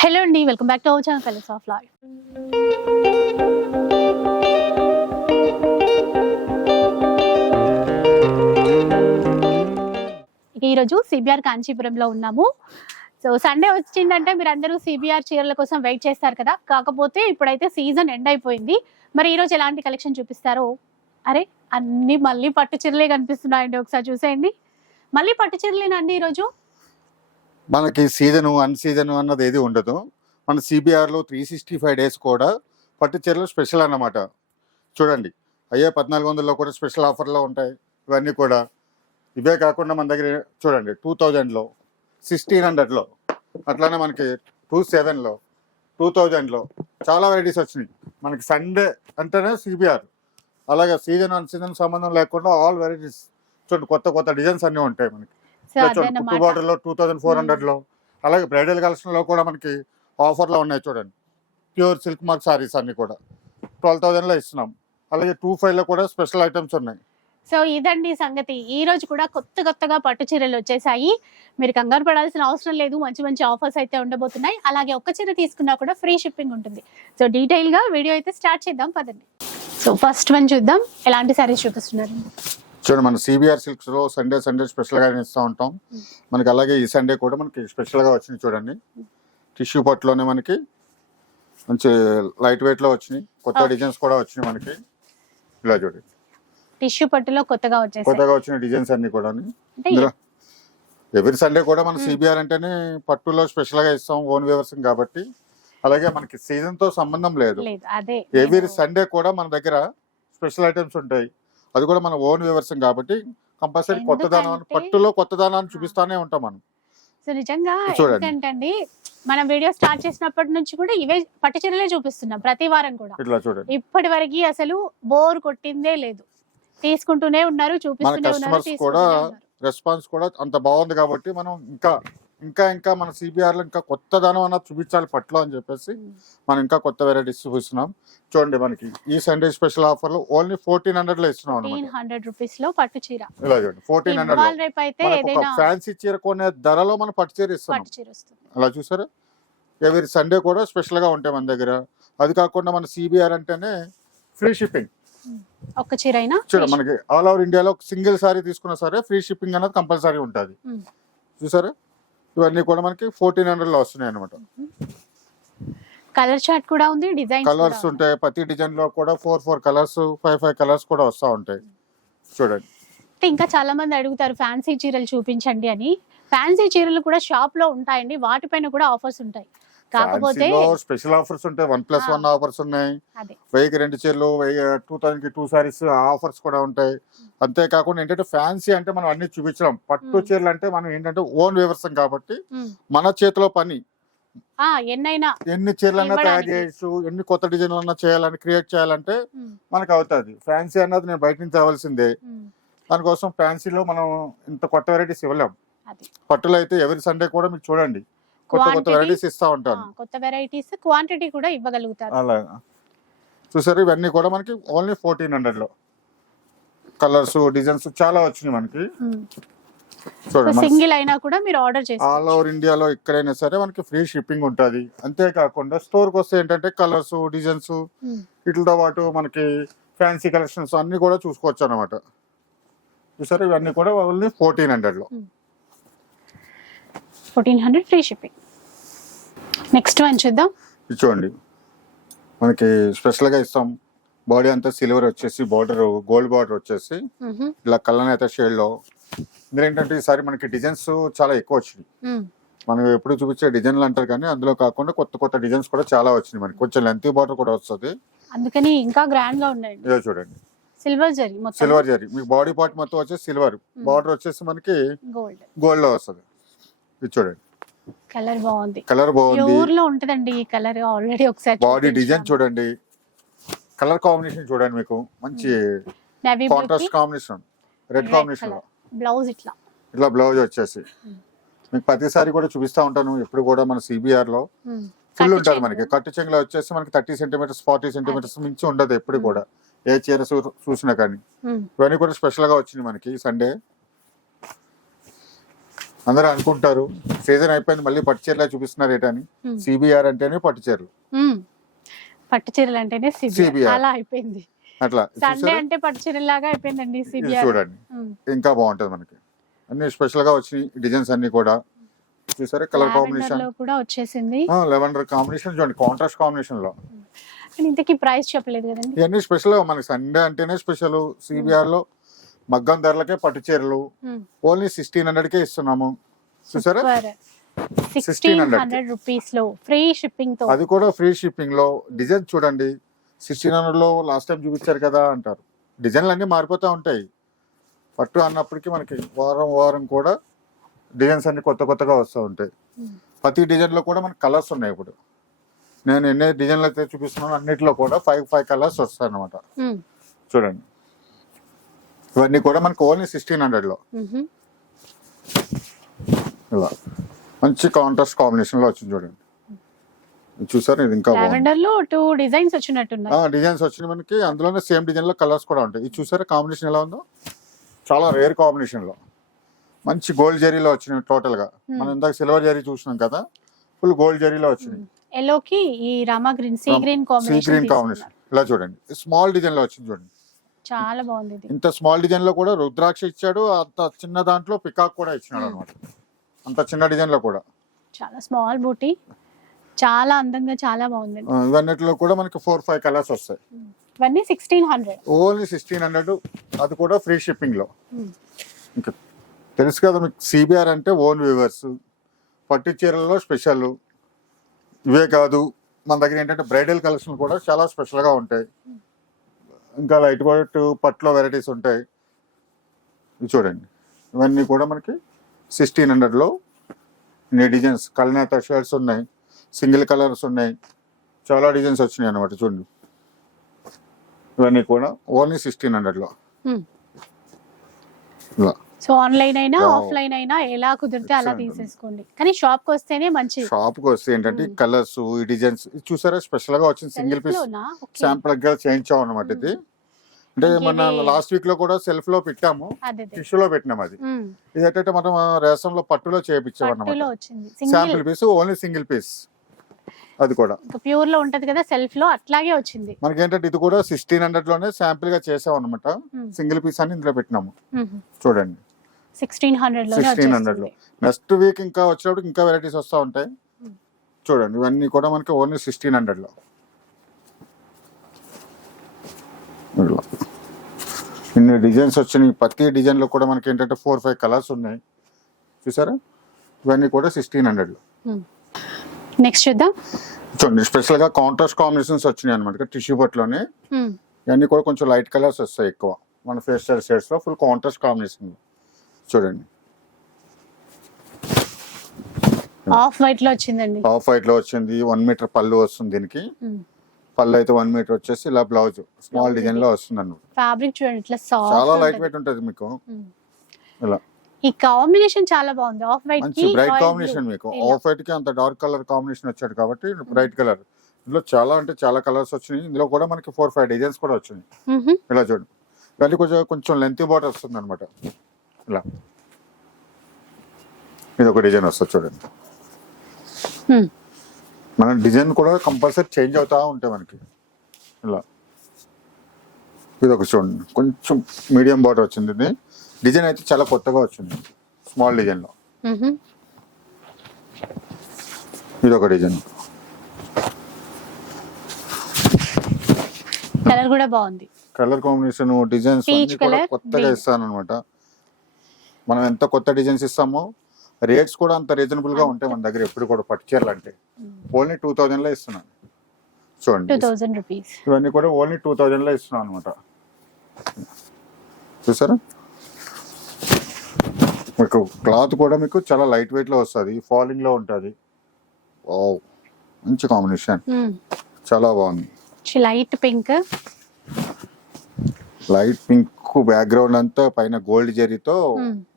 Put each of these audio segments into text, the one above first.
Hello అండి welcome back to our channel colours of life ఇక ఈరోజు సిబిఆర్ కాంచీపురంలో ఉన్నాము. సో సండే వచ్చిందంటే మీరు అందరూ సిబిఆర్ చీరల కోసం వెయిట్ చేస్తారు కదా. కాకపోతే ఇప్పుడైతే సీజన్ ఎండ్ అయిపోయింది. మరి ఈరోజు ఎలాంటి కలెక్షన్ చూపిస్తారో? అరే అన్ని మళ్ళీ పట్టు చీరలే కనిపిస్తున్నాయండి. ఒకసారి చూసేయండి. మళ్ళీ పట్టు చీరలేనండి ఈరోజు మనకి సీజను అన్ సీజన్ అన్నది ఏది ఉండదు. మన సిబిఆర్లో త్రీ సిక్స్టీ ఫైవ్ డేస్ కూడా పట్టు చీరలు స్పెషల్ అన్నమాట. చూడండి. అయ్యే పద్నాలుగు వందల్లో కూడా స్పెషల్ ఆఫర్లో ఉంటాయి. ఇవన్నీ కూడా. ఇవే కాకుండా మన దగ్గర చూడండి టూ థౌజండ్లో సిక్స్టీన్ హండ్రెడ్లో అట్లానే మనకి టూ సెవెన్లో టూ థౌజండ్లో చాలా వెరైటీస్ వచ్చినాయి. మనకి సండే అంటేనే సిబిఆర్. అలాగే సీజన్ అన్ సీజన్ సంబంధం లేకుండా ఆల్ వెరైటీస్. చూడండి కొత్త కొత్త డిజైన్స్ అన్నీ ఉంటాయి మనకి. చూడండి కుట్టు బార్డర్లో టూ థౌసండ్ ఫోర్ హండ్రెడ్లో అలాగే బ్రైడల్ కలెక్షన్లో కూడా మనకి ఆఫర్లో ఉన్నాయి చూడండి. ప్యూర్ సిల్క్ మార్క్ సారీస్ అన్ని కూడా. ట్వెల్వ్ థౌసండ్లో ఇస్తున్నాం. అలాగే టూ ఫైవ్లో కూడా స్పెషల్ ఐటమ్స్ ఉన్నాయి. సో ఇదండి సంగతి. ఈ రోజు కూడా కొత్త కొత్తగా పట్టు చీరలు వచ్చేసాయి. మీరు కంగారు పడాల్సిన అవసరం లేదు. మంచి మంచి ఆఫర్స్ అయితే ఉండబోతున్నాయి. అలాగే ఒక్క చీర తీసుకున్నా కూడా ఫ్రీ షిప్పింగ్ ఉంటుంది. సో డీటెయిల్గా వీడియో అయితే స్టార్ట్ చేద్దాం. పదండి. సో ఫస్ట్ వన్ చూద్దాం. ఎలాంటి సారీస్ చూపిస్తున్నారు? చూడండి మన సిబిఆర్ సిల్క్స్లో సండే సండే స్పెషల్గా ఇస్తూ ఉంటాం. మనకి అలాగే ఈ సండే కూడా మనకి స్పెషల్గా వచ్చినాయి చూడండి. టిష్యూ పట్టులోనే మనకి మంచి లైట్ వెయిట్లో వచ్చినాయి. కొత్త. డిజైన్స్ కూడా వచ్చినాయి మనకి. ఇలా చూడండి. టిష్యూ పట్టులో కొత్తగా వచ్చేసాయి. కొత్తగా వచ్చిన డిజైన్స్ అన్ని కూడా ఎవ్రీ సండే కూడా మన. సిబిఆర్ అంటేనే పట్టులో స్పెషల్గా ఇస్తాం ఓన్ వ్యూవర్స్ కాబట్టి. అలాగే మనకి సీజన్తో సంబంధం లేదు. ఎవ్రీ సండే కూడా మన దగ్గర స్పెషల్ ఐటమ్స్ ఉంటాయి. అది కూడా మన ఓన్ వ్యూవర్స్ కాబట్టి కంపల్సరీ కొత్తదనం ఎందుకంటే- పట్టులో కొత్తదనాన్ని చూపిస్తానే ఉంటాం మనం. సో నిజంగా. ఎందుకంటే మనం వీడియో స్టార్ట్ చేసినప్పటి నుంచి కూడా ఇవే పట్టు చీరలే చూపిస్తున్నాం ప్రతి వారం కూడా. ఇట్లా చూడండి. ఇప్పటి వరకు అసలు బోర్ కొట్టిందే లేదు. తీసుకుంటూనే ఉన్నారు చూపిస్తూనే కూడా ఉన్నారు. రెస్పాన్స్ కూడా అంత బాగుంది కాబట్టి మనం ఇంకా ఇంకా ఇంకా మన సిబిఆర్లో ఇంకా కొత్తదనం అన్నది చూపించాలి పట్లో అని చెప్పేసి మనం ఇంకా కొత్త వెరైటీస్ చూపిస్తున్నాం. చూడండి మనకి ఈ సండే స్పెషల్ ఆఫర్లో ఓన్లీ ఫోర్టీన్ హండ్రెడ్లో ఇస్తున్నాం ఫోర్టీన్ అనమాట హండ్రెడ్ రూపీస్లో పట్టు చీర. ఇలా చూడండి ఫోర్టీన్ హండ్రెడ్ ఫ్యాన్సీ చీర కొనే ధరలో మనం పట్టు చీర ఇస్తున్నాం. వస్తుంది. అలా చూసారా? ఎవరి సండే కూడా స్పెషల్గా ఉంటాయి మన దగ్గర. అది కాకుండా మన సిబిఆర్ అంటేనే ఫ్రీ షిప్పింగ్ ఒక్క చీర అయినా చూడ మనకి ఆల్ ఓవర్ ఇండియాలో సింగిల్ సారీ తీసుకున్నా సరే ఫ్రీ షిప్పింగ్ అనేది కంపల్సరీ ఉంటుంది. చూసారా? ఇవన్నీ కూడా మనకి ఫోర్టీన్ హండ్రెడ్లో వస్తున్నాయి అనమాట కలర్ చార్ట్ కూడా ఉంది డిజైన్ కలర్స్ ఉంటాయి ప్రతి డిజైన్లో కూడా four four colours five five colours కూడా వస్తూ ఉంటాయి. చూడండి. ఇంకా చాలా మంది అడుగుతారు ఫ్యాన్సీ చీరలు చూపించండి అని. ఫ్యాన్సీ చీరలు కూడా షాప్లో ఉంటాయండి వాటిపైన కూడా ఆఫర్స్ ఉంటాయి. కాకపోతే స్పెషల్ ఆఫర్స్ ఉంటాయి వన్ ప్లస్. వన్ ఆఫర్స్ ఉన్నాయి. వెయ్యికి రెండు చీరలు వెయ్యి టూ థౌసండ్కి టూ సారీస్ ఆఫర్స్ కూడా ఉంటాయి. అంతేకాకుండా ఏంటంటే ఫ్యాన్సీ అంటే మనం అన్ని చూపించడం పట్టు. చీరలు అంటే మనం ఏంటంటే ఓన్ వ్యవస్థం కాబట్టి. మన చేతిలో పని. ఎన్నైనా ఎన్ని చీరలన్నా తయారు. చేయొచ్చు ఎన్ని కొత్త డిజైన్లు అన్నా చేయాలని క్రియేట్ చేయాలంటే మనకు అవుతుంది. ఫ్యాన్సీ అన్నది నేను బయట నుంచి తేవాల్సిందే. దానికోసం ఫ్యాన్సీలో మనం ఇంత కొత్త వెరైటీస్ ఇవ్వలేం. పట్టులో అయితే ఎవరి సండే కూడా మీరు చూడండి. కొత్త కొత్త వెరైటీస్ ఇస్తా ఉంటాను. కొత్త వెరైటీస్ క్వాంటిటీ కూడా ఇవ్వగలుగుతారు. అలా. చూసారు ఇవన్నీ కూడా మనకి ఓన్లీ ఫోర్టీన్ హండ్రెడ్లో. కలర్స్ డిజైన్స్ చాలా వచ్చినాయి మనకి. చూడండి సింగిల్ అయినా కూడా మీరు ఆర్డర్ ఆల్ చేసుకోవచ్చు. ఓవర్ ఇండియాలో ఎక్కడైనా సరే మనకి ఫ్రీ షిప్పింగ్ ఉంటుంది. అంతేకాకుండా స్టోర్కి వస్తే ఏంటంటే కలర్స్ డిజైన్స్ ఉమ్. వీటితో పాటు మనకి ఫ్యాన్సీ కలెక్షన్స్ అన్ని కూడా చూసుకోవచ్చు అనమాట చూసారు ఇవన్నీ కూడా ఓన్లీ ఫోర్టీన్ హండ్రెడ్లో. Fourteen hundred free shipping. Next one చూద్దాం. చూడండి మనకి స్పెషల్గా ఇస్తాం. బాడీ అంతా సిల్వర్ వచ్చేసి బార్డర్ గోల్డ్ బార్డర్ వచ్చేసి. ఇలా కళ్ళనైతే షేడ్లో ఇందులో ఏంటంటే ఈసారి మనకి డిజైన్స్ చాలా ఎక్కువ వచ్చినాయి. మనం ఎప్పుడు చూపించే డిజైన్లు అంటారు కానీ అందులో కాకుండా కొత్త కొత్త డిజైన్స్ కూడా చాలా వచ్చినాయి మనకి. కొంచెం లెంత్ బార్డర్ కూడా వస్తుంది. అందుకని ఇంకా గ్రాండ్గా ఇదే చూడండి. Silver zari silver zari. మీకు బాడీ పార్ట్ మొత్తం వచ్చేసి సిల్వర్ బార్డర్ వచ్చేసి మనకి గోల్డ్ గోల్డ్లో వస్తుంది. ఇది చూడండి. కలర్ బాగుంది. కలర్ బాగుంది. ఊర్లో ఉంటదండి ఈ కలర్ ఆల్రెడీ ఒకసారి బాడీ డిజైన్ చూడండి. కలర్ కాంబినేషన్ చూడండి మీకు. మంచి contrast combination red combination blouse ఇట్లా. ఇట్లా బ్లౌజ్ వచ్చేసి. మీకు ప్రతిసారి కూడా చూపిస్తా ఉంటాను. ఎప్పుడు కూడా మన సిబిఆర్లో. ఫుల్ ఉంటుంది. మనకి. కట్టు చెంగులో వచ్చేసి మనకి థర్టీ సెంటీమీటర్స్ ఫార్టీ సెంటీమీటర్స్ మించి ఉండదు ఎప్పుడు. కూడా. ఏ చీర చూసినా కానీ. ఇవన్నీ కూడా స్పెషల్గా వచ్చినాయి మనకి సండే అందరూ అనుకుంటారు సీజన్ అయిపోయింది మళ్ళీ పట్టు చీరలా చూపిస్తున్నారు ఏంటని. సిబిఆర్ అంటేనే పట్టు చీరలు. పట్టు చీరలు అంటేనే సిబిఆర్. CBR. అలా అయిపోయింది. అట్లా. సండే? అంటే పట్టు అయిపోయిందండి సిబిఆర్. చూడండి. ఇంకా బాగుంటది మనకి. అన్ని స్పెషల్గా వచ్చినాయి డిజైన్స్ అన్ని కూడా. చూసారా కలర్ కాంబినేషన్? లో కూడా వచ్చేసింది. లెవెండర్ కాంబినేషన్ చూడండి కాంట్రాస్ట్ కాంబినేషన్లో. ఇంతకీ ప్రైస్ చెప్పలేదు కదండి. ఇవన్నీ స్పెషల్ మనకి సండే అంటేనే స్పెషల్ సిబిఆర్లో మగ్గం ధరలకే పట్టు చీరలు. ఓన్లీ సిక్స్టీన్ హండ్రెడ్ కే ఇస్తున్నాము. చూసారా? సిక్స్టీన్ 1600 హండ్రెడ్ రూపీస్లో ఫ్రీ షిప్పింగ్తో అది కూడా ఫ్రీ షిప్పింగ్లో డిజైన్ చూడండి. సిక్స్టీన్ హండ్రెడ్లో లాస్ట్ టైం చూపించారు కదా అంటారు. డిజైన్లు అన్ని మారిపోతూ ఉంటాయి. పట్టు అన్నప్పటికీ మనకి వారం వారం కూడా డిజైన్స్ అన్ని కొత్త కొత్తగా వస్తూ ఉంటాయి. ప్రతి డిజైన్లో కూడా మనకి కలర్స్ ఉన్నాయి ఇప్పుడు. నేను ఎన్ని డిజైన్లు అయితే చూపిస్తున్నాను అన్నిటిలో కూడా ఫైవ్ ఫైవ్ కలర్స్ వస్తాయి అనమాట. చూడండి. ఇవన్నీ కూడా మనకి ఓన్లీ సిక్స్టీన్ హండ్రెడ్లో మ్మ్. ఇలా. మంచి కాంట్రాస్ట్ కాంబినేషన్లో వచ్చింది చూడండి. చూసారు? ఇది ఇంకా బాగుంది. లావెండర్లో టూ డిజైన్స్ వచ్చినట్టున్నాయి. డిజైన్స్ వచ్చినాయి మనకి. అందులోనే సేమ్ డిజైన్లో కలర్స్ కూడా ఉంటాయి. ఇది చూసారా? కాంబినేషన్ ఎలా ఉందో? చాలా రేర్ కాంబినేషన్లో మంచి గోల్డ్ జరీలో వచ్చినాయి టోటల్గా. మనం ఇందాక సిల్వర్ జరీ చూసినాం కదా? ఫుల్ గోల్డ్ జరీలో వచ్చినాయి. ఎల్లో కి ఈ Rama green sea green sea combination green combination ఇలా చూడండి. స్మాల్ డిజైన్లో వచ్చింది చూడండి. చాలా బాగుంది ఇది. ఇంత స్మాల్ డిజైన్లో కూడా రుద్రాక్ష ఇచ్చాడు. అంత చిన్న దాంట్లో పికాక్ కూడా ఇచ్చినాడు అనమాట అంత చిన్న డిజైన్లో కూడా. చాలా స్మాల్ బూటీ. చాలా అందంగా చాలా బాగుంది. ఆ, ఇవన్నిటిలో కూడా మనకి ఫోర్ ఫైవ్ కలర్స్ వస్తాయి. ఇవన్నీ sixteen hundred only sixteen hundred అది కూడా ఫ్రీ షిప్పింగ్లో ఇంకా తెలుసు కదా మీకు సిబిఆర్ అంటే ఓన్ వ్యూవర్స్ పట్టు చీరల్లో స్పెషల్ ఇవే కాదు. మన దగ్గర ఏంటంటే బ్రైడల్ కలెక్షన్ కూడా చాలా స్పెషల్గా ఉంటాయి. ఇంకా లైట్ వెయిట్ పట్టులో వెరైటీస్ ఉంటాయి. ఇవి చూడండి. ఇవన్నీ కూడా మనకి సిక్స్టీన్ హండ్రెడ్లో ఇన్ని డిజైన్స్. కల్నేత షర్ట్స్ ఉన్నాయి. సింగిల్ కలర్స్ ఉన్నాయి. చాలా డిజైన్స్ వచ్చినాయి అన్నమాట చూడండి. ఇవన్నీ కూడా ఓన్లీ సిక్స్టీన్ హండ్రెడ్లో. ఇలా. సో ఆన్లైన్ అయినా. ఆఫ్లైన్ అయినా ఎలా కుదిరితే అలా. తీసేసుకోండి. కానీ షాప్కి వస్తేనే మంచి షాప్కి వస్తే ఏంటంటే. కలర్స్ ఈ డిజైన్స్ చూసారా? స్పెషల్గా వచ్చింది సింగిల్ పీస్ శాంపుల్గా చేయించాం అనమాట ఇది అంటే? మన లాస్ట్ వీక్లో కూడా సెల్ఫ్లో పెట్టాము. టిష్యూ లో పెట్టినాం అది. ఇది ఏంటంటే మనం రేసంలో పట్టులో చేయించాం వచ్చింది. Sample single piece only single piece అది కూడా. ప్యూర్లో ఉంటది కదా సెల్ఫ్లో అట్లాగే వచ్చింది. మనకి ఏంటంటే ఇది కూడా సిక్స్టీన్ హండ్రెడ్లోనే శాంపుల్గా చేసాం అనమాట. సింగిల్ పీస్ అని ఇందులో పెట్టినాము. చూడండి. సిక్స్టీన్ హండ్రెడ్ 1600 లో. నెక్స్ట్ వీక్ ఇంకా వచ్చినప్పుడు ఇంకా వెరైటీస్ వస్తూ ఉంటాయి. చూడండి ఇవన్నీ కూడా మనకి ఓన్లీ సిక్స్టీన్ హండ్రెడ్లో ఇలా. ఇన్ని డిజైన్స్ వచ్చినాయి. ప్రతి డిజైన్లో కూడా మనకి ఏంటంటే ఫోర్ ఫైవ్ కలర్స్ ఉన్నాయి. చూసారా? ఇవన్నీ కూడా సిక్స్టీన్ హండ్రెడ్లో. నెక్స్ట్ చూద్దాం. చూడండి స్పెషల్గా కాంట్రాస్ట్ కాంబినేషన్స్ వచ్చినాయి అనమాట టిష్యూ బట్లోనే. ఇవన్నీ కూడా కొంచెం లైట్ కలర్స్ వస్తాయి ఎక్కువ. మన ఫేస్ స్టైల్ షేడ్స్లో ఫుల్ కాంట్రాస్ట్ కాంబినేషన్. చూడండి. ఆఫ్ వైట్లో వచ్చిందండి. ఆఫ్ వైట్లో వచ్చింది. వన్ మీటర్ పళ్ళు వస్తుంది దీనికి. పళ్ళు అయితే వన్ మీటర్ వచ్చేసి ఇలా బ్లౌజ్ స్మాల్ డిజైన్లో వస్తుంది అన్నమాట ఫ్యాబ్రిక్ చూడండి ఇట్లా చాలా సాఫ్ట్ లైట్ వెయిట్ ఉంటుంది మీకు. ఇలా. ఈ కాంబినేషన్ చాలా బాగుంది. ఆఫ్ వైట్ మంచి కి బ్రైట్ కాంబినేషన్. మీకు. ఆఫ్ వైట్కి అంత డార్క్ కలర్ కాంబినేషన్ వచ్చాడు కాబట్టి బ్రైట్ కలర్ ఇందులో చాలా అంటే చాలా కలర్స్ వచ్చినాయి. ఇందులో కూడా మనకి ఫోర్ ఫైవ్ డిజైన్స్ కూడా వచ్చినాయి. ఇలా చూడండి ఇవన్నీ కొంచెం కొంచెం లెంత్ బాటర్ వస్తుంది అనమాట ఇలా. ఇది ఒక డిజైన్ వస్తుంది చూడండి. మన డిజైన్ కూడా కంపల్సరీ చేంజ్ అవుతా ఉంటాయి మనకి. ఇలా. ఇది ఒక చూడండి. కొంచెం మీడియం బార్డర్ వచ్చింది ఇది. డిజైన్ అయితే చాలా కొత్తగా వచ్చింది. స్మాల్ డిజైన్లో. ఇది ఒక డిజైన్. కలర్ కూడా బాగుంది. కలర్ కాంబినేషన్ డిజైన్స్ కొత్తగా. ఇస్తాను అనమాట మనం ఎంత కొత్త డిజైన్స్ ఇస్తామో రేట్స్ కూడా అంత రీజనబుల్గా ఉంటాయి మన దగ్గర ఎప్పుడు కూడా పట్టు చీరలు అంటే ఓన్లీ టూ థౌజండ్లో ఇస్తున్నాను. టూ చూడండి థౌజండ్ రూపీస్. ఇవన్నీ కూడా ఓన్లీ టూ థౌజండ్లో ఇస్తున్నాం అనమాట చూసారా? మీకు క్లాత్ కూడా మీకు చాలా లైట్ వెయిట్లో వస్తుంది. ఫాలింగ్లో ఉంటుంది. మంచి కాంబినేషన్. చాలా బాగుంది. Light pink. Light pink background అంతా పైన గోల్డ్ జరీతో.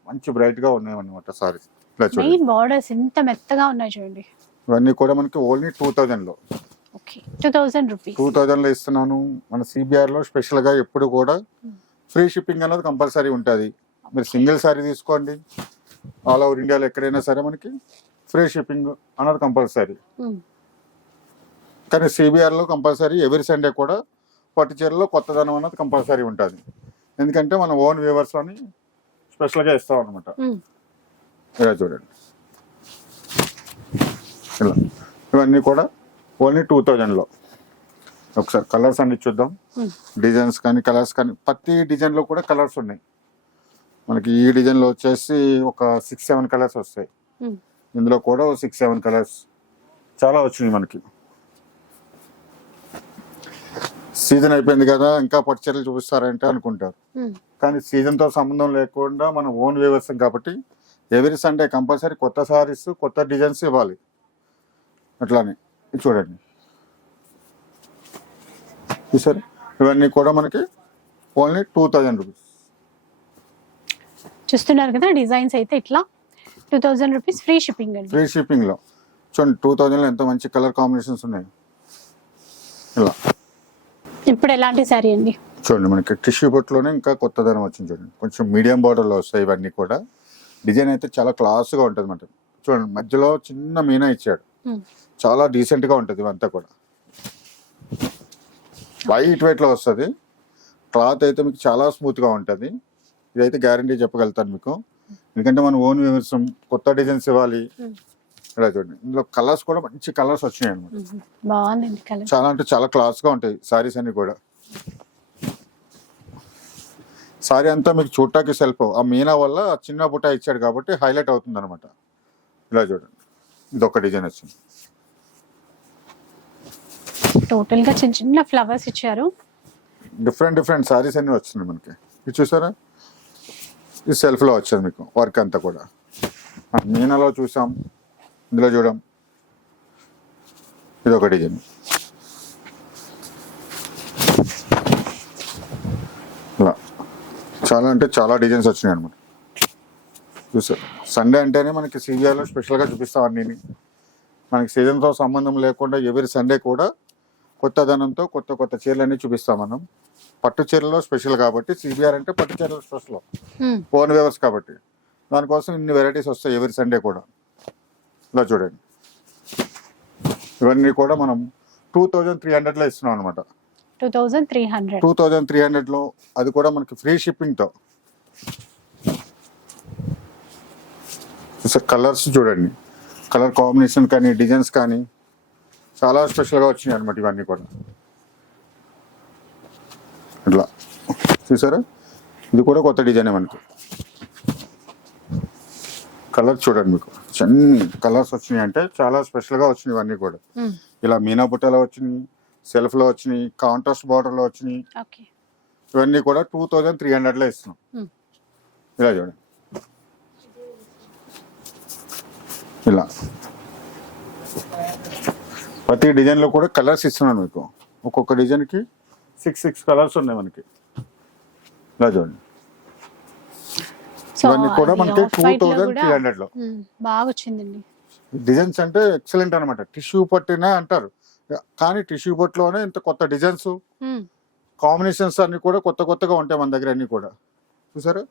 మంచి బ్రైట్గా ఉన్నాయి అనమాట సారీ ఇట్లా చూడండి. మెయిన్ బార్డర్స్ ఎంత మెత్తగా ఉన్నాయి చూడండి. ఇవన్నీ కూడా మనకి ఓన్లీ టూ థౌజండ్లో okay. Two thousand rupees. Two థౌజండ్లో ఇస్తున్నాను. మన సిబిఆర్లో స్పెషల్గా ఎప్పుడు కూడా ఫ్రీ షిప్పింగ్ అనేది కంపల్సరీ ఉంటుంది. మీరు సింగిల్ సారీ తీసుకోండి. ఆల్ ఓవర్ ఇండియాలో ఎక్కడైనా సరే మనకి ఫ్రీ షిప్పింగ్ అన్నది కంపల్సరీ. కానీ సిబిఆర్లో కంపల్సరీ ఎవ్రీ సండే కూడా పట్టు చీరలో కొత్తదనం అన్నది కంపల్సరీ ఉంటుంది. ఎందుకంటే మన ఓన్ వ్యూవర్స్లోని స్పెషల్గా ఇస్తాం అనమాట. ఇలా చూడండి. ఇలా ఇవన్నీ కూడా ఓన్లీ టూ థౌజండ్లో ఒకసారి కలర్స్ అన్ని చూద్దాం. డిజైన్స్ కానీ కలర్స్ కానీ ప్రతి డిజైన్లో కూడా కలర్స్ ఉన్నాయి. మనకి ఈ డిజైన్లో వచ్చేసి ఒక సిక్స్ సెవెన్ కలర్స్ వస్తాయి. ఇందులో కూడా సిక్స్ సెవెన్ కలర్స్ చాలా వచ్చినాయి మనకి. సీజన్ అయిపోయింది కదా ఇంకా పట్టు చీరలు చూపిస్తారంటే అనుకుంటారు. కానీ సీజన్తో సంబంధం లేకుండా మనం ఓన్ వ్యవస్థ కాబట్టి ఎవ్రీ సండే కంపల్సరీ కొత్త సారీస్ కొత్త డిజైన్స్ ఇవ్వాలి. అట్లానే ఇది చూడండి. చూసారు? ఇవన్నీ కూడా మనకి ఓన్లీ టూ థౌజండ్ రూపీస్. చూస్తున్నారు కదా డిజైన్స్ అయితే ఇట్లా. Two thousand rupees free shipping అండి. ఫ్రీ షిప్పింగ్లో. చూడండి టూ థౌజండ్లో ఎంత మంచి కలర్ కాంబినేషన్స్ ఉన్నాయి. ఇలా. ఇప్పుడు ఎలాంటి శారీ అండి? చూడండి మనకి టిష్యూ బొట్లోనే ఇంకా కొత్తదనం వచ్చింది చూడండి. కొంచెం మీడియం బార్డర్లో వస్తాయి ఇవన్నీ కూడా. డిజైన్ అయితే చాలా క్లాస్గా ఉంటుంది అనమాట చూడండి మధ్యలో చిన్న మీనా ఇచ్చాడు. ఉమ్. చాలా డీసెంట్గా ఉంటుంది ఇవంతా కూడా. లైట్ వెయిట్లో వస్తుంది. క్లాత్ అయితే మీకు చాలా స్మూత్గా ఉంటుంది. ఇదైతే గ్యారంటీ చెప్పగలుగుతాను మీకు. ఎందుకంటే మన ఓన్ వ్యవసాయం కొత్త డిజైన్స్ ఇవ్వాలి. ఉమ్. ఇలా చూడండి. ఇందులో కలర్స్ కూడా మంచి కలర్స్ వచ్చినాయి అనమాట కలర్ చాలా అంటే చాలా క్లాస్గా ఉంటాయి సారీస్ అన్ని కూడా. సారీ అంతా మీకు చూడటానికి సెల్ఫ్ ఆ మీనా వల్ల చిన్న బుట్ట ఇచ్చాడు కాబట్టి హైలైట్ అవుతుంది అనమాట ఇలా చూడండి. ఇది ఒక డిజైన్ వచ్చింది. టోటల్గా చిన్న చిన్న ఫ్లవర్స్ ఇచ్చారు. డిఫరెంట్ డిఫరెంట్ సారీస్ అన్ని వచ్చినాయి మనకి. ఇది చూసారా? ఇది సెల్ఫ్లో వచ్చింది మీకు వర్క్ అంతా కూడా. మీనాలో చూసాం ఇందులో చూడం. ఇది ఒక డిజైన్. ఇలా. చాలా అంటే చాలా డిజైన్స్ వచ్చినాయి అనమాట చూసారు సండే అంటేనే మనకి సీజీఆర్లో స్పెషల్గా చూపిస్తాం అన్నీ మనకి సీజన్తో సంబంధం లేకుండా ఎవరి సండే కూడా కొత్త ధనంతో కొత్త కొత్త చీరలన్నీ చూపిస్తాం మనం. పట్టు చీరలో స్పెషల్ కాబట్టి సిబిఆర్ అంటే పట్టు చీరలో స్పెషల్. ఓన్ వేవర్స్ కాబట్టి. దానికోసం ఇన్ని వెరైటీస్ వస్తాయి ఎవరి సండే కూడా. ఇలా చూడండి. ఇవన్నీ కూడా మనం టూ థౌజండ్ త్రీ హండ్రెడ్లో ఇస్తున్నాం అనమాట two thousand three hundred two thousand three హండ్రెడ్లో అది కూడా మనకి ఫ్రీ షిప్పింగ్తో కలర్స్ చూడండి. కలర్ కాంబినేషన్ కానీ డిజైన్స్ కానీ చాలా స్పెషల్గా వచ్చినాయి అనమాట ఇవన్నీ కూడా. ఇట్లా. చూసారా? ఇది కూడా కొత్త డిజైనే మనకి. కలర్ చూడండి మీకు. చిన్న కలర్స్ వచ్చినాయి అంటే చాలా స్పెషల్గా వచ్చినాయి ఇవన్నీ కూడా. ఇలా మీనా బుట్టలో వచ్చినాయి సెల్ఫ్లో వచ్చినాయి కాంట్రాస్ట్ బార్డర్లో వచ్చినాయి. ఇవన్నీ కూడా టూ థౌజండ్ త్రీ హండ్రెడ్లో ఇస్తున్నాం. Hmm. ఇలా చూడండి. ఇలా. ప్రతి డిజైన్లో కూడా కలర్స్ ఇస్తున్నాను మీకు. ఒక్కొక్క డిజైన్కి సిక్స్ సిక్స్ కలర్స్ ఉన్నాయి మనకి. ఇలా చూడండి. ఇవన్నీ కూడా మనకి టూ థౌజండ్ త్రీ హండ్రెడ్లో బాగా వచ్చిందండి. డిజైన్స్ అంటే ఎక్సలెంట్ అనమాట టిష్యూ పట్టినా అంటారు. కానీ టిష్యూ పట్టులోనే ఇంత కొత్త డిజైన్స్. కాంబినేషన్స్ అన్ని కూడా కొత్త కొత్తగా ఉంటాయి మన దగ్గర అన్ని కూడా. చూసారా?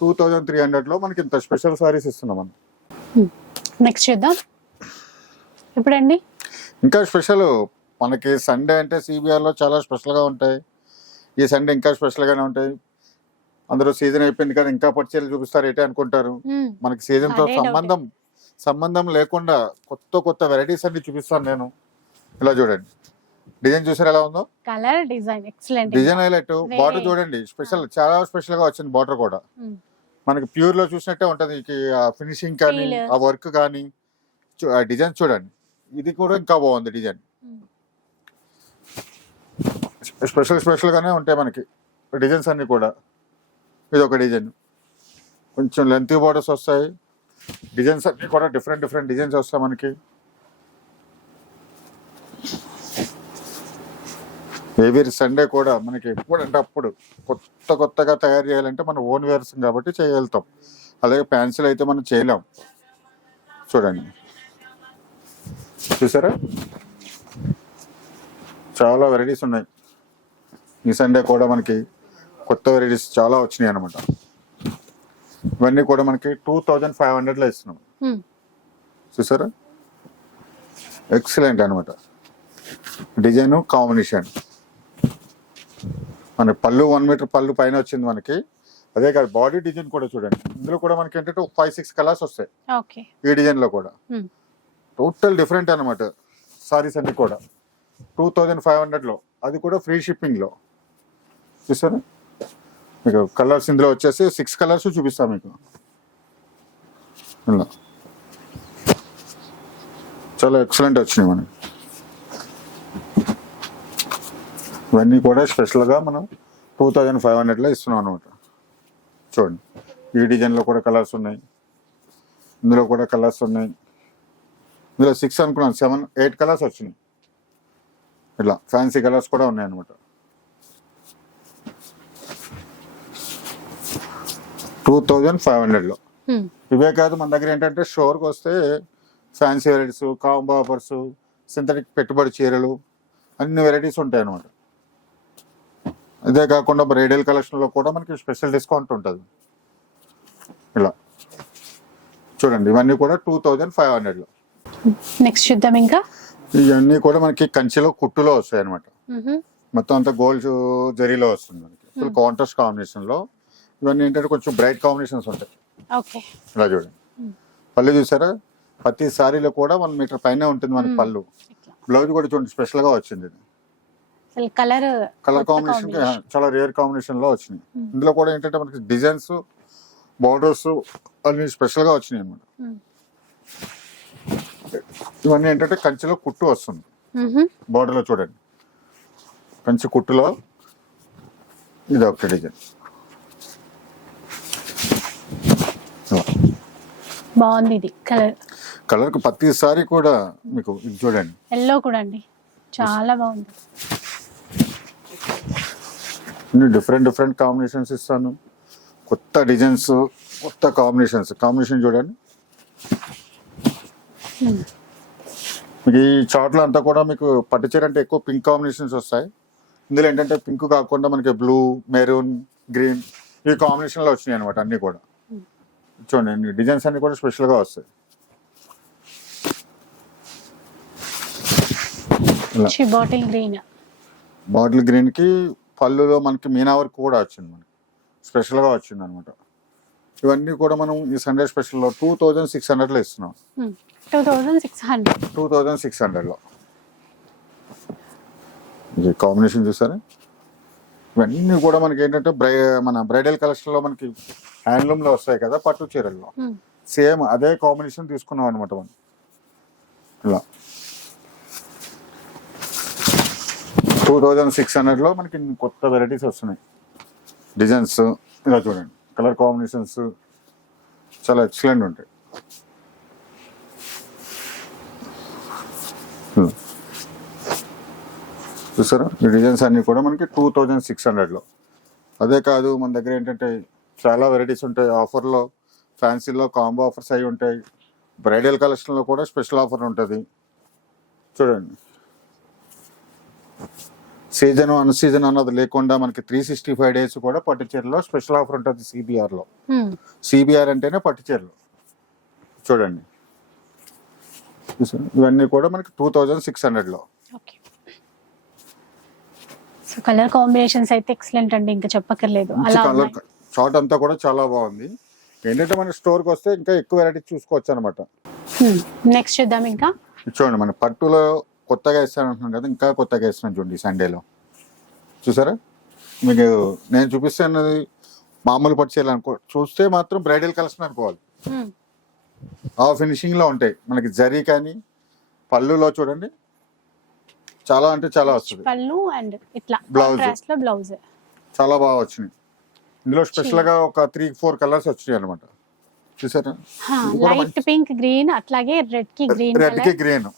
టూ థౌజండ్ త్రీ హండ్రెడ్లో మనకి ఇంత స్పెషల్ సారీస్ ఇస్తున్నాం మనం. నెక్స్ట్ చూద్దాం. ఇప్పుడండి ఇంకా స్పెషల్ మనకి సండే అంటే సిబిఆర్లో చాలా స్పెషల్గా ఉంటాయి. ఈ సండే ఇంకా స్పెషల్గానే ఉంటాయి. అందరూ సీజన్ అయిపోయింది కదా ఇంకా పట్టుచీరలు చూపిస్తారు ఏంటి అనుకుంటారు. మనకి సీజన్తో. సంబంధం సంబంధం లేకుండా కొత్త కొత్త వెరైటీస్ అన్ని చూపిస్తాను నేను. ఇలా చూడండి. డిజైన్ చూసారు ఎలా ఉందో? Colour design excellent design highlight. Border చూడండి. స్పెషల్ చాలా స్పెషల్గా వచ్చింది బార్డర్ కూడా. మనకి ప్యూర్లో చూసినట్టే ఉంటది. ఫినిషింగ్ కానీ. ఆ వర్క్ కానీ. ఆ డిజైన్ చూడండి. ఇది కూడా ఇంకా బాగుంది డిజైన్. స్పెషల్ స్పెషల్ గానే ఉంటాయి మనకి డిజైన్స్ అన్ని కూడా. ఇది ఒక డిజైన్. కొంచెం లెంత్ బార్డర్స్ వస్తాయి. డిజైన్స్ అన్ని కూడా డిఫరెంట్ డిఫరెంట్ డిజైన్స్ వస్తాయి మనకి. ఎవ్రీ సండే కూడా మనకి ఎప్పుడంటే అప్పుడు కొత్త కొత్తగా తయారు చేయాలంటే మన ఓన్ వేర్స్ కాబట్టి చేయగలుగుతాం అలాగే పెన్సిల్ అయితే మనం చేయలేం. చూడండి. చూసారా? చాలా వెరైటీస్ ఉన్నాయి. ఈ సండే కూడా మనకి కొత్త వెరైటీస్ చాలా వచ్చినాయి అనమాట ఇవన్నీ కూడా మనకి టూ థౌజండ్ ఫైవ్ హండ్రెడ్లో ఇస్తున్నాం. చూసారా? ఎక్సలెంట్ అనమాట డిజైన్ కాంబినేషన్ మన పళ్ళు వన్ మీటర్ పళ్ళు పైన వచ్చింది మనకి. అదే కాదు బాడీ డిజైన్ కూడా చూడండి. ఇందులో కూడా మనకి ఏంటంటే ఫైవ్ సిక్స్ కలర్స్ వస్తాయి. ఈ డిజైన్లో కూడా. టోటల్ డిఫరెంట్ అనమాట సారీస్ అన్ని కూడా. టూ థౌజండ్ ఫైవ్ హండ్రెడ్లో. అది కూడా ఫ్రీ షిప్పింగ్లో. చూసారా? మీకు కలర్స్ ఇందులో వచ్చేసి సిక్స్ కలర్స్ చూపిస్తాం మీకు. ఇలా. చాలా ఎక్సలెంట్ వచ్చినాయి మనకి. ఇవన్నీ కూడా స్పెషల్గా మనం టూ థౌజండ్ ఫైవ్ హండ్రెడ్లో ఇస్తున్నాం అనమాట చూడండి. ఈ డిజైన్లో కూడా కలర్స్ ఉన్నాయి. ఇందులో కూడా కలర్స్ ఉన్నాయి. ఇందులో సిక్స్ అనుకున్నాను. సెవెన్ ఎయిట్ కలర్స్ వచ్చినాయి. ఇట్లా ఫ్యాన్సీ కలర్స్ కూడా ఉన్నాయి అనమాట టూ థౌజండ్ ఫైవ్ హండ్రెడ్లో. ఇవే కాదు మన దగ్గర ఏంటంటే స్టోర్కి వస్తే fancy varieties combo offers synthetic పెట్టుబడి చీరలు అన్ని వెరైటీస్ ఉంటాయి అనమాట ఇదే కాకుండా బ్రైడల్ కలెక్షన్లో కూడా మనకి స్పెషల్ డిస్కౌంట్ ఉంటుంది. ఇలా. చూడండి ఇవన్నీ కూడా టూ థౌజండ్ ఫైవ్ హండ్రెడ్లో నెక్స్ట్ చూద్దాం ఇంకా. ఇవన్నీ కూడా మనకి కంచిలో కుట్టులో వస్తాయి అనమాట. మొత్తం అంతా గోల్డ్ జరీలో వస్తుంది మనకి. ఫుల్ కాంట్రాస్ట్ కాంబినేషన్లో ఇవన్నీ ఏంటంటే కొంచెం బ్రైట్ కాంబినేషన్స్ ఉంటాయి. ఇలా చూడండి. పళ్ళు చూసారా? ప్రతి సారీలో కూడా వన్ మీటర్ పైన ఉంటుంది మనకి పళ్ళు. బ్లౌజ్ కూడా చూడండి స్పెషల్గా వచ్చింది ఇది. అసలు కలర్ కలర్ కాంబినేషన్ చాలా రేర్ కాంబినేషన్లో వచ్చినాయి. Hmm. ఇందులో కూడా ఏంటంటే మనకి డిజైన్స్ బార్డర్స్ అన్ని స్పెషల్గా వచ్చినాయి అనమాట ఇవన్నీ ఏంటంటే కంచిలో కుట్టు వస్తుంది. బార్డర్లో చూడండి. కంచి కుట్టులో ఇది ఒక డిజైన్ బాగుంది ఇది కలర్. కలర్కు ప్రతి సారీ కూడా మీకు ఇది చూడండి. ఎల్లో కూడా అండి. చాలా బాగుంది. అన్ని డిఫరెంట్ డిఫరెంట్ కాంబినేషన్స్ ఇస్తాను. కొత్త డిజైన్స్ కొత్త కాంబినేషన్స్ కాంబినేషన్ చూడండి. మీకు ఈ చార్ట్లో అంతా కూడా మీకు పట్టు చీర అంటే ఎక్కువ పింక్ కాంబినేషన్స్ వస్తాయి. ఇందులో ఏంటంటే పింక్ కాకుండా మనకి బ్లూ మెరూన్ గ్రీన్ ఈ కాంబినేషన్లో వచ్చినాయి అనమాట అన్నీ కూడా. చూడండి డిజైన్స్ అన్ని కూడా స్పెషల్గా వస్తాయి. బాటిల్ గ్రీన్ బాటిల్ గ్రీన్కి పళ్ళులో మనకి మీనా వర్క్ కూడా వచ్చింది మనకి. స్పెషల్గా వచ్చింది అనమాట ఇవన్నీ కూడా మనం ఈ సండే స్పెషల్లో టూ థౌజండ్ సిక్స్ హండ్రెడ్లో ఇస్తున్నాం two thousand six hundred. Two thousand six హండ్రెడ్లో ఇది కాంబినేషన్ చూసారా? ఇవన్నీ కూడా మనకి ఏంటంటే బ్రై మన బ్రైడల్ కలెక్షన్లో మనకి హ్యాండ్లూమ్లో వస్తాయి కదా పట్టు చీరల్లో. సేమ్ అదే కాంబినేషన్ తీసుకున్నాం అనమాట మనం. ఇలా. టూ థౌజండ్ సిక్స్ హండ్రెడ్లో మనకి కొత్త వెరైటీస్ వస్తున్నాయి. డిజైన్స్ ఇలా చూడండి. కలర్ కాంబినేషన్స్ చాలా ఎక్సలెంట్ ఉంటాయి. చూసారా? ఈ డిజైన్స్ అన్నీ కూడా మనకి టూ థౌజండ్ సిక్స్ హండ్రెడ్లో. అదే కాదు మన దగ్గర ఏంటంటే చాలా వెరైటీస్ ఉంటాయి. ఆఫర్లో ఫ్యాన్సీలో కాంబో ఆఫర్స్ అవి ఉంటాయి. బ్రైడల్ కలెక్షన్లో కూడా స్పెషల్ ఆఫర్ ఉంటుంది. చూడండి. సీజన్ అన్ సీజన్ అన్నది లేకుండా మనకి త్రీ సిక్స్టీ ఫైవ్ డేస్ కూడా పట్టు చీరలో స్పెషల్ ఆఫర్ ఉంటుంది సిబిఆర్లో సిబిఆర్ అంటేనే పట్టు చీరలు. చూడండి? ఇవన్నీ కూడా మనకి టూ థౌజండ్ సిక్స్ హండ్రెడ్లో ఓకే. సో కలర్ కాంబినేషన్స్ అయితే ఎక్సలెంట్ అండి ఇంకా చెప్పక్కర్లేదు. షార్ట్ అంతా కూడా చాలా బాగుంది. ఏంటంటే మన స్టోర్కి వస్తే ఇంకా ఎక్కువ వెరైటీస్ చూసుకోవచ్చు అనమాట నెక్స్ట్ చూద్దాం ఇంకా. చూడండి మన పట్టులో కొత్తగా ఇస్తాను అంటున్నాను కదా ఇంకా కొత్తగా ఇస్తున్నాను చూడండి సండేలో చూసారా? మీకు నేను చూపిస్తానది మామూలు పట్టు అనుకో చూస్తే మాత్రం బ్రైడల్ కలెక్షన్ అనుకోవాలి. ఆ ఫినిషింగ్లో ఉంటాయి. మనకి జరీ కానీ పళ్ళులో చూడండి చాలా అంటే చాలా వస్తుంది. పళ్ళు అండ్ ఇట్లా లో బ్లౌజ్ చాలా బాగా వచ్చినాయి. ఇందులో స్పెషల్గా ఒక త్రీ ఫోర్ కలర్స్ వచ్చినాయి అనమాట చూసారా? లైట్ పింక్ గ్రీన్ అట్లాగే రెడ్కి గ్రీన్ రెడ్కి గ్రీన్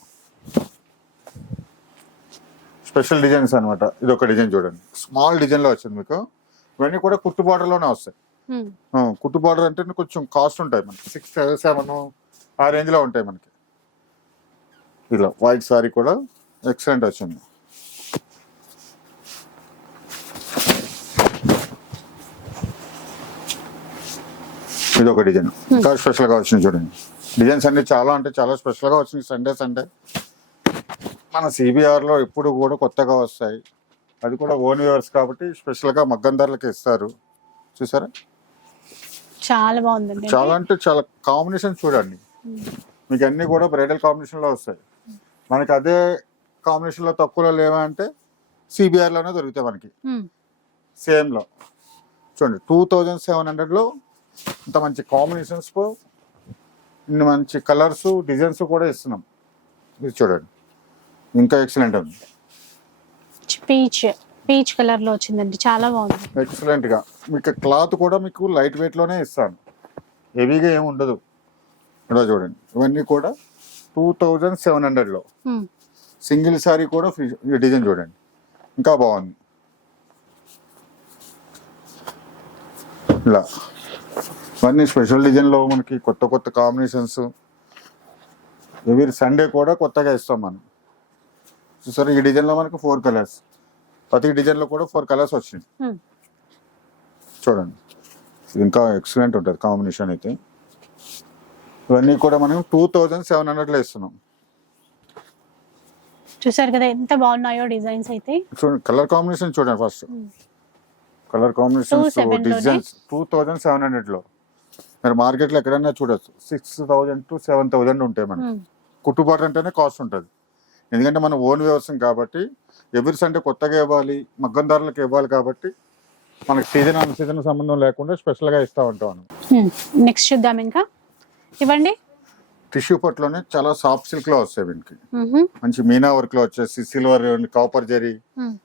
స్పెషల్ డిజైన్స్ అన్నమాట. ఇది ఒక డిజైన్ చూడండి. స్మాల్ డిజైన్లో వచ్చింది మీకు. ఇవన్నీ కూడా కుట్టు బార్డర్లోనే వస్తాయి. కుట్టు బార్డర్ అంటే కొంచెం కాస్ట్ ఉంటాయి మనకి. సిక్స్ సెవెన్ ఆ రేంజ్లో ఉంటాయి మనకి. ఇలా వైట్ సారీ కూడా ఎక్సలెంట్ వచ్చింది. ఇది ఒక డిజైన్. ఇంకా స్పెషల్గా వచ్చింది చూడండి. డిజైన్స్ అన్ని చాలా అంటే చాలా స్పెషల్గా వచ్చినాయి సండే సండే. మన సిబిఆర్లో ఎప్పుడు కూడా కొత్తగా వస్తాయి. అది కూడా ఓన్ వ్యూవర్స్ కాబట్టి స్పెషల్గా మగ్గం ధరలకి ఇస్తారు. చూసారా? చాలా బాగుందండి. చాలా అంటే చాలా కాంబినేషన్ చూడండి. మీకు అన్ని కూడా బ్రైడల్ కాంబినేషన్లో వస్తాయి. మనకి అదే కాంబినేషన్లో తక్కువలో లేవా అంటే సిబిఆర్లోనే దొరుకుతాయి మనకి. ఉమ్, సేమ్లో చూడండి టూ థౌజండ్ సెవెన్ హండ్రెడ్లో ఇంత మంచి కాంబినేషన్స్ ఇన్ని మంచి కలర్స్ డిజైన్స్ కూడా ఇస్తున్నాం. ఇది చూడండి. ఇంకా ఎక్సలెంట్ ఉంది పీచ్ పీచ్ కలర్లో వచ్చిందండి. చాలా బాగుంది. ఎక్సలెంట్గా. మీకు క్లాత్ కూడా మీకు లైట్ వెయిట్లోనే ఇస్తాను. హెవీగా ఏమి ఉండదు. ఇలా చూడండి. ఇవన్నీ కూడా టూ థౌజండ్ సెవెన్ హండ్రెడ్లో. సింగిల్ సారీ కూడా ఫ్రీ డిజైన్ చూడండి. ఇంకా బాగుంది. ఇలా. ఇవన్నీ స్పెషల్ డిజైన్లో మనకి కొత్త కొత్త కాంబినేషన్స్ ఎవరి సండే కూడా కొత్తగా ఇస్తాం మనం. చూసారా? ఈ డిజైన్లో మనకి ఫోర్ కలర్స్ ప్రతి డిజైన్లో కూడా ఫోర్ కలర్స్ వచ్చినాయి. ఉమ్. చూడండి. ఇంకా ఎక్సలెంట్ ఉంటుంది కాంబినేషన్ అయితే. ఇవన్నీ కూడా మనం టూ థౌజండ్ సెవెన్ హండ్రెడ్లో ఇస్తున్నాం. చూసారు కదా ఎంత బాగున్నాయో డిజైన్స్ అయితే. చూడండి కలర్ కాంబినేషన్ చూడండి ఫస్ట్ Hmm. కలర్ కాంబినేషన్ 2,700 లోనే? డిజైన్స్ టూ థౌజండ్ సెవెన్ హండ్రెడ్లో. మీరు మార్కెట్లో ఎక్కడైనా చూడొచ్చు. Six thousand to seven thousand ఉంటాయి మనకి. ఉమ్, కుట్టుబాటు అంటేనే కాస్ట్ ఉంటుంది. ఎందుకంటే మన ఓన్ వ్యవసాయం కాబట్టి ఎవ్రీ సండే కొత్తగా ఇవ్వాలి మగ్గం ధరలకు ఇవ్వాలి కాబట్టి మనకి సీజన్ అన్ సీజన్ సంబంధం లేకుండా స్పెషల్గా ఇస్తా ఉంటాం. నెక్స్ట్ చూద్దాం ఇంకా. ఇవ్వండి. టిష్యూ పట్టులోనే చాలా సాఫ్ట్ సిల్క్లో వస్తాయి వీనికి మ్హూ. మంచి మీనా వర్క్లో వచ్చేసి సిల్వర్ కాపర్ జరీ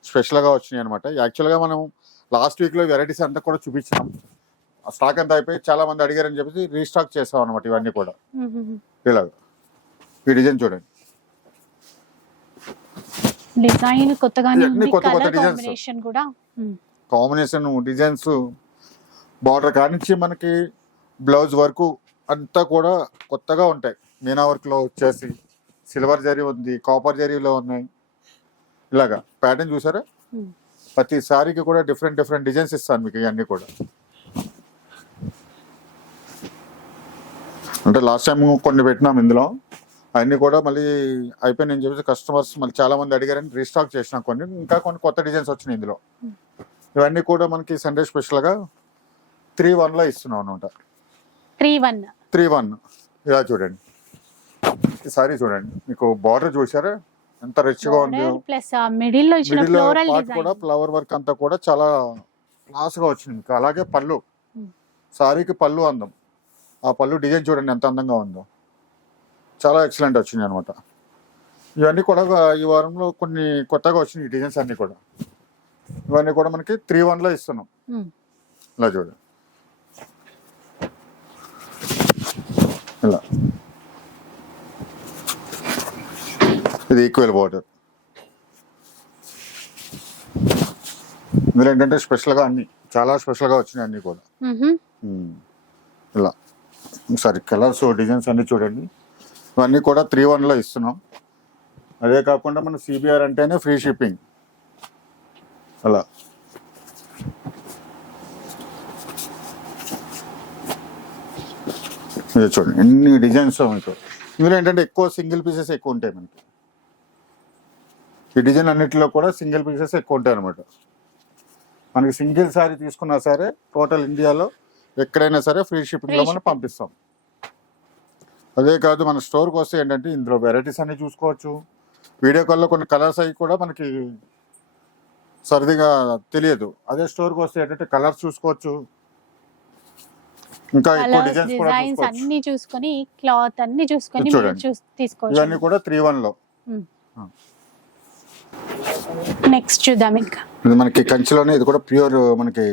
స్పెషల్గా వచ్చినాయి అనమాట యాక్చువల్గా మనం లాస్ట్ వీక్లో వెరైటీస్ అంతా కూడా చూపించాం. ఆ స్టాక్ అంతా అయిపోయి చాలా మంది అడిగారని చెప్పేసి రీస్టాక్ చేసాం అనమాట ఇవన్నీ కూడా. ఇలాగ. ఈ డిజైన్ చూడండి. డిజైన్ కొత్తగానే ఉంది కొత్త కొత్త కలర్ designs. కాంబినేషన్ కూడా. ఉమ్, కాంబినేషన్ డిజైన్స్ బార్డర్ కానించి మనకి బ్లౌజ్ వరకు అంతా కూడా కొత్తగా ఉంటాయి. మీనా వర్క్లో వచ్చేసి సిల్వర్ జరీ ఉంది కాపర్ జరీలో ఉన్నాయి. ఇలాగా ప్యాటర్న్ చూసారా? ఉమ్. ప్రతి సారీకి కూడా డిఫరెంట్ డిఫరెంట్ డిజైన్స్ ఇస్తాను మీకు ఇవన్నీ కూడా. అంటే లాస్ట్ టైం కొన్ని పెట్టినాం ఇందులో. అవన్నీ కూడా మళ్ళీ అయిపోయినాయి అని చెప్పేసి కస్టమర్స్ మళ్ళీ చాలా మంది అడిగారని రీస్టాక్ చేసినా కొన్ని. ఇంకా కొన్ని కొత్త డిజైన్స్ వచ్చినాయి ఇందులో. ఇవన్నీ కూడా మనకి సండే స్పెషల్గా త్రీ వన్లో ఇస్తున్నాం అనమాట త్రీ వన్ త్రీ వన్ ఇలా చూడండి. ఈ సారీ చూడండి. మీకు బార్డర్ చూసారా ఎంత రిచ్గా ఉంది. ప్లస్ పార్ట్ కూడా ఫ్లవర్ వర్క్ అంతా కూడా చాలా క్లాస్గా వచ్చింది. ఇంకా అలాగే పళ్ళు. Hmm. సారీకి పళ్ళు అందం. ఆ పళ్ళు డిజైన్ చూడండి ఎంత అందంగా ఉందో. చాలా ఎక్సలెంట్ వచ్చింది అనమాట ఇవన్నీ కూడా ఈ వారంలో కొన్ని కొత్తగా వచ్చినాయి డిజైన్స్ అన్ని కూడా. ఇవన్నీ కూడా మనకి త్రీ వన్లో ఇస్తున్నాం. ఇలా చూడండి ఇలా. ఇది ఈక్వల్ బార్డర్ ఇందులో ఏంటంటే స్పెషల్గా అన్ని చాలా స్పెషల్గా వచ్చినాయి అన్ని కూడా. ఇలా. సారీ కలర్స్ డిజైన్స్ అన్ని చూడండి. ఇవన్నీ కూడా త్రీ వన్లో ఇస్తున్నాం. అదే కాకుండా మన సిబిఆర్ అంటేనే ఫ్రీ షిప్పింగ్ అలా. ఇది చూడండి ఎన్ని డిజైన్స్ మీకు ఇందులో ఏంటంటే ఎక్కువ సింగిల్ పీసెస్ ఎక్కువ ఉంటాయి మనకి. ఈ డిజైన్ అన్నిటిలో కూడా సింగిల్ పీసెస్ ఎక్కువ ఉంటాయి అనమాట మనకి సింగిల్ సారీ తీసుకున్నా సరే టోటల్ ఇండియాలో ఎక్కడైనా సరే ఫ్రీ షిప్పింగ్లో Free మనం పంపిస్తాం. అదే కాదు మన స్టోర్కి వస్తే ఏంటంటే ఇందులో వెరైటీస్ అన్ని చూసుకోవచ్చు. వీడియో కాల్లో కొన్ని కలర్స్ అవి కూడా మనకి సరిదిగా తెలియదు. అదే స్టోర్కి వస్తే ఏంటంటే కలర్స్ చూసుకోవచ్చు. ఇంకా ఎక్కువ డిజైన్స్ కూడా డిజైన్స్ చూసుకోవచ్చు. అన్ని చూసుకొని క్లాత్ అన్ని చూసుకొని మీరు చూడండి. చూస్ ఇవన్నీ తీసుకోవచ్చు కూడా త్రీ వన్లో. నెక్స్ట్ చూద్దాం ఇంకా. ఇది మనకి కంచిలోనే ఇది కూడా ప్యూర్ మనకి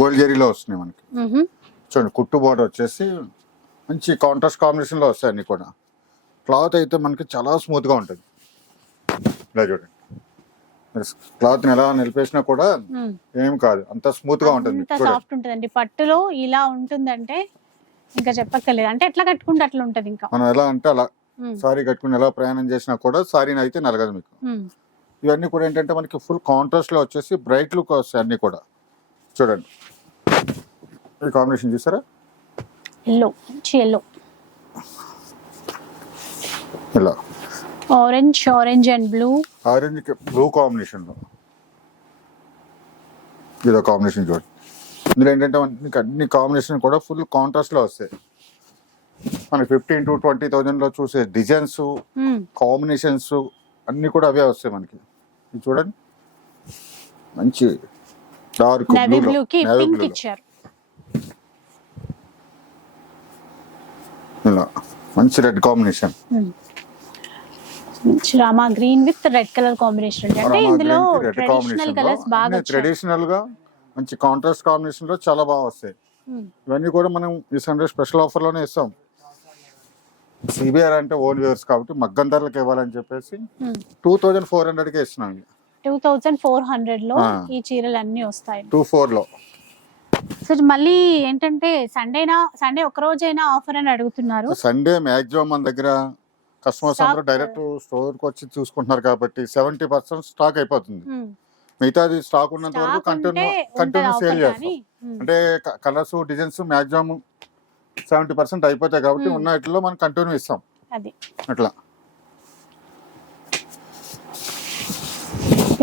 గోల్డ్ జరీలో వస్తున్నాయి మనకి. మ్హూ. చూడండి కుట్టు బోర్డర్ వచ్చేసి మంచి కాంట్రాస్ట్ కాంబినేషన్లో వస్తాయి అన్ని కూడా. క్లాత్ అయితే మనకి చాలా స్మూత్గా ఉంటుంది. ఇలా చూడండి. క్లాత్ ఎలా నిలిపేసినా కూడా మ్మ్. ఏం కాదు. అంత స్మూత్గా ఉంటుంది అంత సాఫ్ట్ ఉంటుందండి. పట్టులో ఇలా ఉంటుందంటే ఇంకా చెప్పక్కర్లేదు. అంటే ఎట్లా కట్టుకుంటే అట్లా ఉంటది ఇంకా. మనం ఎలా అంటే అలా మ్మ్. సారీ కట్టుకుని ఎలా ప్రయాణం చేసినా కూడా సారీని అయితే నలగదు మీకు. మ్మ్. ఇవన్నీ కూడా ఏంటంటే మనకి ఫుల్ కాంట్రాస్ట్లో వచ్చేసి బ్రైట్ లుక్ వస్తాయి అన్ని కూడా. చూడండి. ఈ కాంబినేషన్ చూసారా? ఎల్లో మంచి ఎల్లో ఇలా orange orange and blue orange blue కాంబినేషన్లో ఇదో కాంబినేషన్ చూడండి ఇందులో ఏంటంటే మనకి అన్ని కాంబినేషన్ కూడా ఫుల్ కాంట్రాస్ట్లో వస్తాయి. మనకి ఫిఫ్టీన్ టు ట్వంటీ థౌజండ్లో చూసే డిజైన్స్ కాంబినేషన్స్ అన్నీ కూడా అవే వస్తాయి మనకి. ఇది చూడండి. మంచి డార్క్ బ్లూ కి పింక్ ఇచ్చారు ఇలా మంచి red combination. Rama green with red colour combination అంటే ఇందులో రెడ్ ట్రెడిషనల్ కలర్స్ బాగా ట్రెడిషనల్గా మంచి కాంట్రాస్ట్ కాంబినేషన్లో చాలా బాగా వస్తాయి. ఇవన్నీ కూడా మనం ఈ సండే స్పెషల్ ఆఫర్లోనే ఇస్తాం. సిబిఆర్ అంటే ఓన్ వ్యూవర్స్ కాబట్టి మగ్గం ధరలకు ఇవ్వాలని చెప్పేసి టూ థౌజండ్ ఫోర్ హండ్రెడ్ కే ఇస్తున్నాం టూ థౌజండ్ ఫోర్ హండ్రెడ్లో. ఈ చీరలు అన్ని వస్తాయి టూ ఫోర్లో. సో మళ్ళీ ఏంటంటే సండేనా సండే ఒక రోజైనా ఆఫర్ అని అడుగుతున్నారు. సండే మాక్సిమం మన దగ్గర కస్టమర్స్ అందరూ డైరెక్ట్ స్టోర్కి వచ్చి చూసుకుంటున్నారు కాబట్టి సెవెంటీ పర్సెంట్ స్టాక్ అయిపోతుంది. Hmm. మిగతాది స్టాక్ ఉన్నంత వరకు కంటిన్యూ కంటిన్యూ సేల్ చేస్తాం. Hmm. అంటే colours designs maximum seventy percent అయిపోతాయి కాబట్టి Hmm. ఉన్న వాటిలో మనం కంటిన్యూ ఇస్తాం. అట్లా.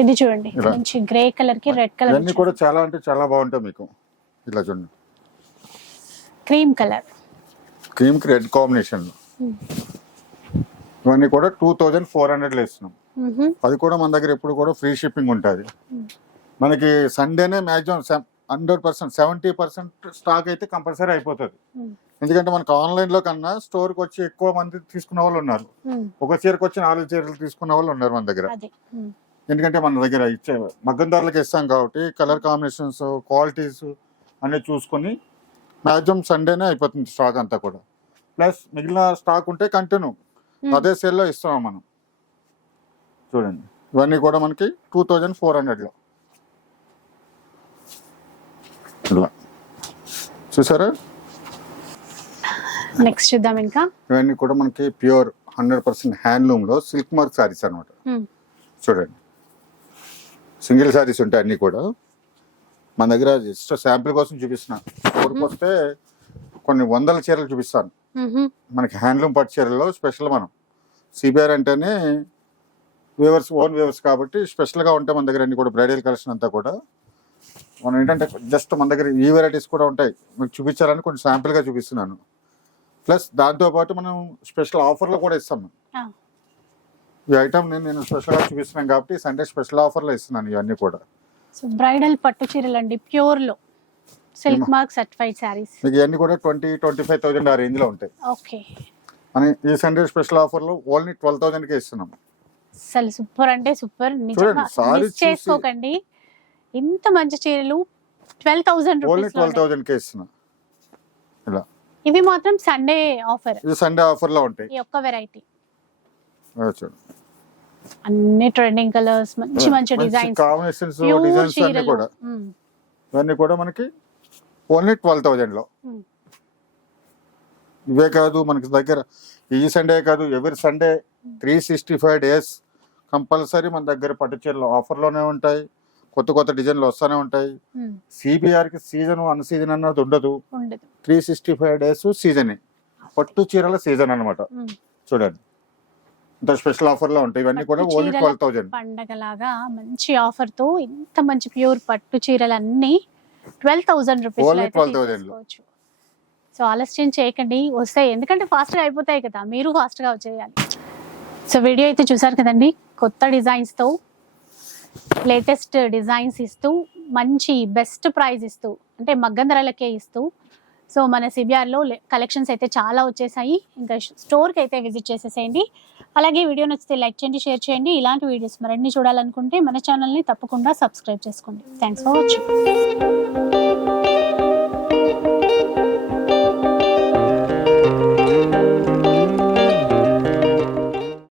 ఇది చూడండి. మంచి గ్రే కలర్కి రెడ్ కలర్ ఇవన్నీ కూడా చాలా అంటే చాలా బాగుంటాయి మీకు. ఇలా చూడండి క్రీమ్ కలర్ క్రీమ్కి రెడ్ కాంబినేషన్. ఇవన్నీ కూడా టూ థౌజండ్ ఫోర్ హండ్రెడ్లో ఇస్తున్నాం Mm-hmm. అది కూడా మన దగ్గర ఎప్పుడు కూడా ఫ్రీ షిప్పింగ్ ఉంటుంది. మనకి సండేనే maximum hundred percent seventy percent stock అయితే కంపల్సరీ అయిపోతుంది. ఎందుకంటే మనకి ఆన్లైన్లో కన్నా స్టోర్కి వచ్చి ఎక్కువ మంది తీసుకున్న వాళ్ళు ఉన్నారు ఒక చీరకు వచ్చి నాలుగు చీరలు తీసుకున్న వాళ్ళు ఉన్నారు మన దగ్గర. ఎందుకంటే మన దగ్గర ఇచ్చే మగ్గం ధరలకు ఇస్తాం కాబట్టి కలర్ కాంబినేషన్స్ క్వాలిటీస్ అన్నీ చూసుకొని మ్యాక్సిమం సండేనే అయిపోతుంది స్టాక్ అంతా కూడా. ప్లస్ మిగిలిన స్టాక్ ఉంటే కంటిన్యూ. Hmm. అదే సేల్లో ఇస్తాం మనం. చూడండి. ఇవన్నీ కూడా మనకి టూ థౌజండ్ ఫోర్ హండ్రెడ్లో. ఇలా చూసారా? నెక్స్ట్ చూద్దాం ఇంకా. ఇవన్నీ కూడా మనకి ప్యూర్ హండ్రెడ్ పర్సెంట్ హ్యాండ్లూమ్లో సిల్క్ మార్క్ శారీస్ అనమాట Hmm. చూడండి. సింగిల్ శారీస్ ఉంటాయి అన్నీ కూడా. మన దగ్గర జస్ట్ శాంపిల్ కోసం చూపిస్తున్నా. ఊరికి వస్తే కొన్ని వందల చీరలు చూపిస్తాను. మనకి హ్యాండ్లూమ్ పట్టు చీరల్లో స్పెషల్ మనం. సిబిఆర్ అంటేనే వేవర్స్ ఓన్ వేవర్స్ కాబట్టి స్పెషల్గా ఉంటాయి మన దగ్గర అన్ని కూడా బ్రైడల్ కలెక్షన్ అంతా కూడా. మనం ఏంటంటే జస్ట్ మన దగ్గర ఈ వెరైటీస్ కూడా ఉంటాయి. మీకు చూపించాలని కొంచెం శాంపిల్గా చూపిస్తున్నాను. ప్లస్ దాంతోపాటు మనం స్పెషల్ ఆఫర్లో కూడా ఇస్తాం. ఈ ఐటమ్ నేను నేను స్పెషల్గా చూపిస్తున్నాను కాబట్టి సండే స్పెషల్ ఆఫర్లో ఇస్తున్నాను ఇవన్నీ కూడా. సో బ్రైడల్ పట్టు చీరలు అండి ప్యూర్లో సిల్క్ మార్క్ సర్టిఫైడ్ శారీస్ మీకు ఇవన్నీ కూడా ట్వంటీ ట్వంటీ ఫైవ్ థౌసండ్ ఆ రేంజ్లో ఉంటాయి. ఓకే. అని ఈ సండే స్పెషల్ ఆఫర్లో ఓన్లీ ట్వెల్వ్ థౌసండ్కే ఇస్తున్నాం. అసలు సూపర్ అంటే సూపర్. నిజంగా చూడండి, సారీ మిస్ చేసుకోకండి. ఇంత మంచి చీరలు twelve thousand only rupees twelve థౌసండ్కే ఇస్తున్నాం. ఇలా. ఇవి మాత్రం సండే ఆఫర్. ఇది సండే ఆఫర్లో ఉంటాయి. ఈ ఒక్క వెరైటీ అదే చూడు. అన్ని ట్రెండింగ్ కలర్స్ మంచి మంచి డిజైన్స్ కాంబినేషన్స్ డిజైన్స్ అన్ని కూడా. మ్మ్. ఇవన్నీ కూడా మనకి ఓన్లీ ట్వెల్వ్ థౌజండ్లో. మ్మ్. ఇవే కాదు మనకి దగ్గర ఈ సండే కాదు ఎవరి Sunday three sixty five days compulsory మన దగ్గర పట్టు చీరలు ఆఫర్లోనే ఉంటాయి. కొత్త కొత్త డిజైన్లు వస్తూనే ఉంటాయి. మ్మ్. CBR కి సీజన్ అన్ సీజన్ అన్నది ఉండదు. త్రీ సిక్స్టీ ఫైవ్ డేస్ సీజనే పట్టు చీరల సీజన్ అన్నమాట. మ్మ్. చూడండి. ఇంత స్పెషల్ ఆఫర్లో ఉంటాయి. ఇవన్నీ కూడా ఓన్లీ ట్వెల్వ్ థౌజండ్ పండగలాగా మంచి ఆఫర్తో ఇంత మంచి ప్యూర్ పట్టు చీరలు అన్ని ట్వెల్వ్ థౌసండ్ రూపీస్ Only 12,000 లో. సో ఆలస్యం చేయకండి. వస్తాయి. ఎందుకంటే ఫాస్ట్గా అయిపోతాయి కదా. మీరు ఫాస్ట్గా వచ్చేయాలి సో వీడియో అయితే చూసారు కదండి? కొత్త డిజైన్స్తో లేటెస్ట్ డిజైన్స్ ఇస్తూ మంచి బెస్ట్ ప్రైస్ ఇస్తూ అంటే మగ్గం ధరలకే ఇస్తూ సో మన సిబిఆర్లో కలెక్షన్స్ అయితే చాలా వచ్చేసాయి. ఇంకా స్టోర్కి అయితే విజిట్ చేసేసేయండి. అలాగే వీడియో నచ్చితే లైక్ చేయండి షేర్ చేయండి. ఇలాంటి వీడియోస్ మరిన్ని చూడాలనుకుంటే మన ఛానల్ని తప్పకుండా సబ్స్క్రైబ్ చేసుకోండి. Thanks for watching.